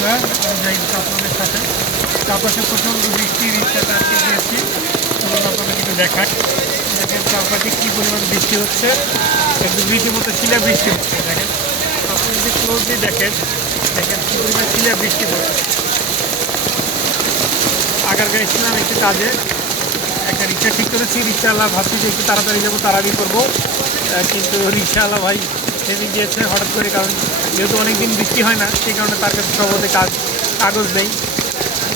বন্ধুরা, আমি যাই আপনাদের সাথে চারপাশে প্রচণ্ড বৃষ্টি, রিক্সাটা আটকে দিয়েছি। চলুন আপনাদের কিন্তু দেখায়। দেখেন চারপাশে কী পরিমাণ বৃষ্টি হচ্ছে, একদম রীতিমতো শিলা বৃষ্টি হচ্ছে। দেখেন আপনি যদি ক্লোজলি দেখেন, দেখেন কী পরিমাণ শিলা বৃষ্টি হচ্ছে। আগারগাঁয়ে ছিলাম একটু কাজে, একটা রিক্সা ঠিক করেছি। রিক্সাওয়ালা ভাবছি যে একটু তাড়াতাড়ি যাবো, তাড়াতাড়ি করবো, কিন্তু রিক্সাওয়ালা ভাই থেমে গিয়েছে হঠাৎ করে। কারণ যেহেতু অনেকদিন বৃষ্টি হয় না, সেই কারণে তার কাছে সহজে কাগজ নেই।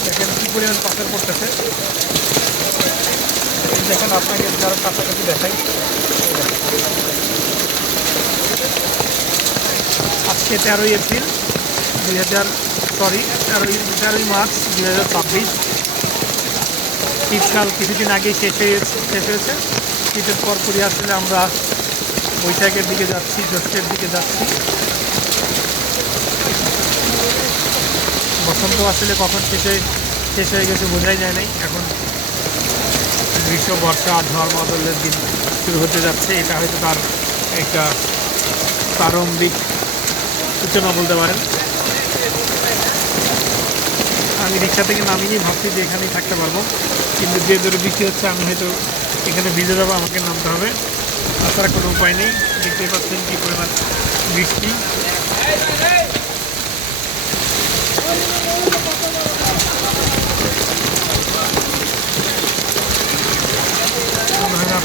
দেখেন কী পরিমাণ পাথর পড়তেছে। দেখেন আপনাকে আরও কাছাকাছি দেখাই। আজকে 13ই এপ্রিল 13ই মার্চ 2026। শীতকাল কিছুদিন আগেই শেষ হয়েছে। শীতের পরপরই আসলে আমরা বৈশাখের দিকে যাচ্ছি, জ্যৈষ্ঠের দিকে যাচ্ছি। বসন্ত আসলে কখন শেষ হয়ে গেছে বোঝাই যায় নাই। এখন গ্রীষ্ম, বর্ষা, ঝড় বাদলের দিন শুরু হতে যাচ্ছে। এটা হয়তো তার একটা প্রারম্ভিক সূচনা বলতে পারেন। আমি রিক্সা থেকে নামিনি, ভাবছি যে এখানেই থাকতে পারবো, কিন্তু যে জোরে বৃষ্টি হচ্ছে আমি হয়তো এখানে ভিজে যাবো, আমাকে নামতে হবে। তাছাড়া কোনো উপায় নেই। দেখতেই পাচ্ছেন কী পরিমাণ বৃষ্টি।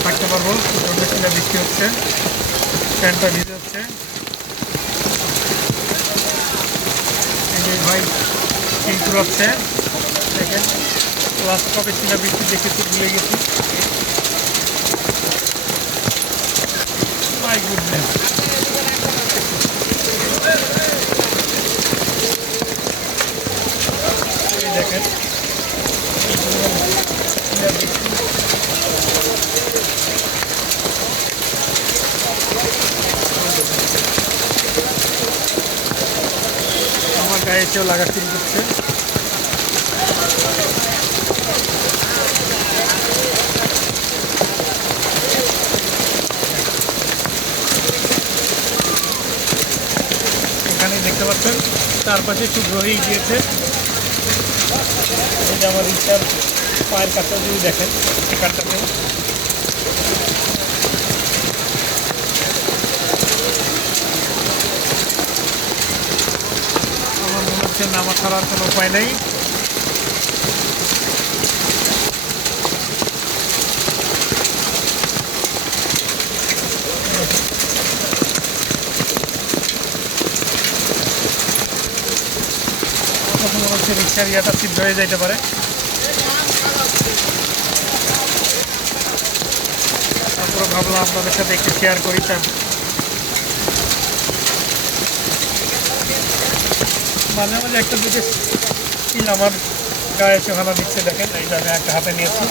থাকতে পারবো, বৃষ্টি হচ্ছে, প্যান্টটা ভিজে হচ্ছে। এই যে ভাই কিন্তু হচ্ছে, দেখেন লাস্ট কবে ছিল বৃষ্টি দেখেছি, ভুলে গেছি। মাই গুডনেস, দেখেন আমার গায়ে এসেও লাগা শুরু করছে। এখানেই দেখতে পাচ্ছেন চারপাশে শুভ্র হয়ে গিয়েছে। এই যে আমার রিক্সার পায়ের কাছে যদি দেখেন, এখানটাতে আমার মনে হচ্ছে নামা ছাড়ার কোনো উপায় নেই। মনে হচ্ছে রিক্সার ইয়াটা ছিদ্র হয়ে যাইতে পারে। তারপরে ভাবলাম আপনাদের সাথে একটু শেয়ার করি। মাঝে মাঝে একটা দিকে স্টিল আমার গায়ে এসে ভালো দিচ্ছে। দেখেন এই যে আমি একটা হাতে নিয়েছি,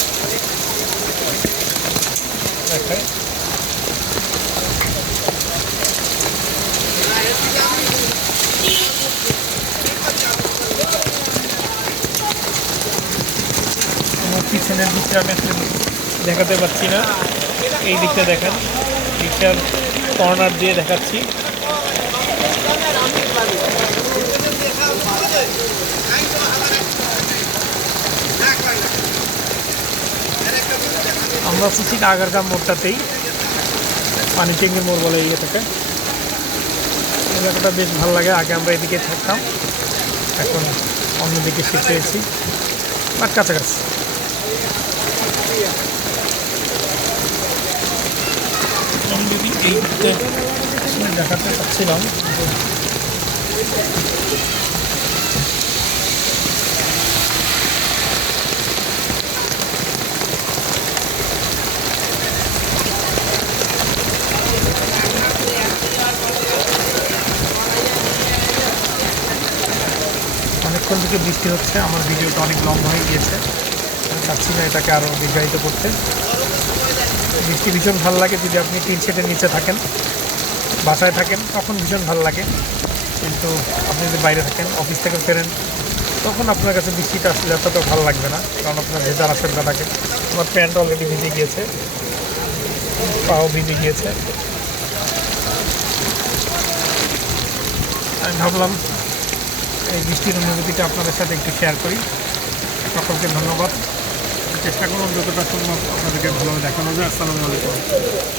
দেখেন আমার পিছনের দিকটা আমি আসলে দেখাতে পারছি না। এই দিকটা দেখেন, রিক্সার কর্নার দিয়ে দেখাচ্ছি। আমরা আছি ঠিক আগারগাঁ মোড়টাতেই, পানিটেঙ্গি মোড় বলে ইয়েটাকে। এই জায়গাটা বেশ ভালো লাগে। আগে আমরা এদিকে থাকতাম, এখন অন্যদিকে শিফট হয়েছি, বাট কাছাকাছি। আমি যদি এই দিকটা দেখাতে চাচ্ছিলাম, অনেকক্ষণ থেকে বৃষ্টি হচ্ছে, আমার ভিডিওটা অনেক লম্বা হয়ে গিয়েছে। আমি চাচ্ছি না এটাকে আরও দীর্ঘায়িত করতে। বৃষ্টি ভীষণ ভালো লাগে যদি আপনি টিন শেডের নিচে থাকেন, বাসায় থাকেন, তখন ভীষণ ভালো লাগে। কিন্তু আপনি যদি বাইরে থাকেন, অফিস থেকে ফেরেন, তখন আপনার কাছে বৃষ্টিটা আসলে এতটা ভালো লাগবে না, কারণ আপনার ভেজার আশঙ্কা থাকে। আমার প্যান্ট অলরেডি ভিজে গিয়েছে, পাও ভিজে গিয়েছে। আমি ভাবলাম এই বৃষ্টির অনুভূতিটা আপনাদের সাথে একটু শেয়ার করি। সকলকে ধন্যবাদ। চেষ্টা করুন যতটা সম্ভব আপনাদেরকে ভালোভাবে দেখানো যায়। আসসালামু আলাইকুম।